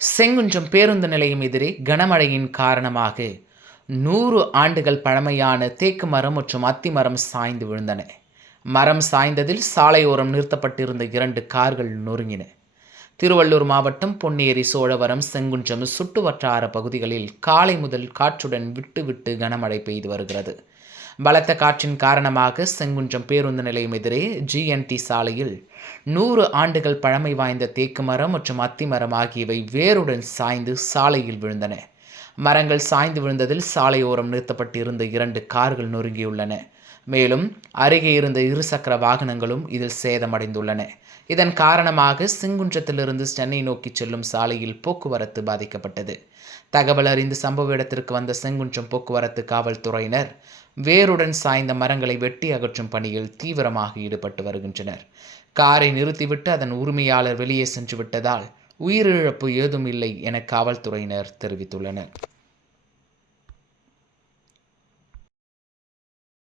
செங்குன்றம் பேருந்து நிலையம் எதிரே கனமழையின் காரணமாக 100 ஆண்டுகள் பழமையான தேக்கு மரம் மற்றும் அத்தி மரம் சாய்ந்து விழுந்தன. மரம் சாய்ந்ததில் சாலையோரம் நிறுத்தப்பட்டிருந்த 2 கார்கள் நொறுங்கின. திருவள்ளூர் மாவட்டம் பொன்னேரி, சோழவரம், செங்குன்றம் சுற்றுவட்டார பகுதிகளில் காலை முதல் காற்றுடன் விட்டு விட்டு கனமழை பெய்து வருகிறது. பலத்த காற்றின் காரணமாக செங்குன்றம் பேருந்து நிலையம் எதிரே GNT சாலையில் 100 ஆண்டுகள் பழமை வாய்ந்த தேக்கு மரம் மற்றும் அத்தி மரம் ஆகியவை வேருடன் சாய்ந்து சாலையில் விழுந்தன. மரங்கள் சாய்ந்து விழுந்ததில் சாலையோரம் நிறுத்தப்பட்டிருந்த 2 கார்கள் நொறுங்கியுள்ளன. மேலும் அருகே இருந்த இருசக்கர வாகனங்களும் இதில் சேதமடைந்துள்ளன. இதன் காரணமாக செங்குன்றத்திலிருந்து சென்னை நோக்கி செல்லும் சாலையில் போக்குவரத்து பாதிக்கப்பட்டது. தகவல் அறிந்து சம்பவ இடத்திற்கு வந்த செங்குன்றம் போக்குவரத்து காவல்துறையினர் வேருடன் சாய்ந்த மரங்களை வெட்டி அகற்றும் பணியில் தீவிரமாக ஈடுபட்டு வருகின்றனர். காரை நிறுத்திவிட்டு அதன் உரிமையாளர் வெளியே சென்று விட்டதால் உயிரிழப்பு ஏதும் இல்லை என காவல்துறையினர் தெரிவித்துள்ளனர்.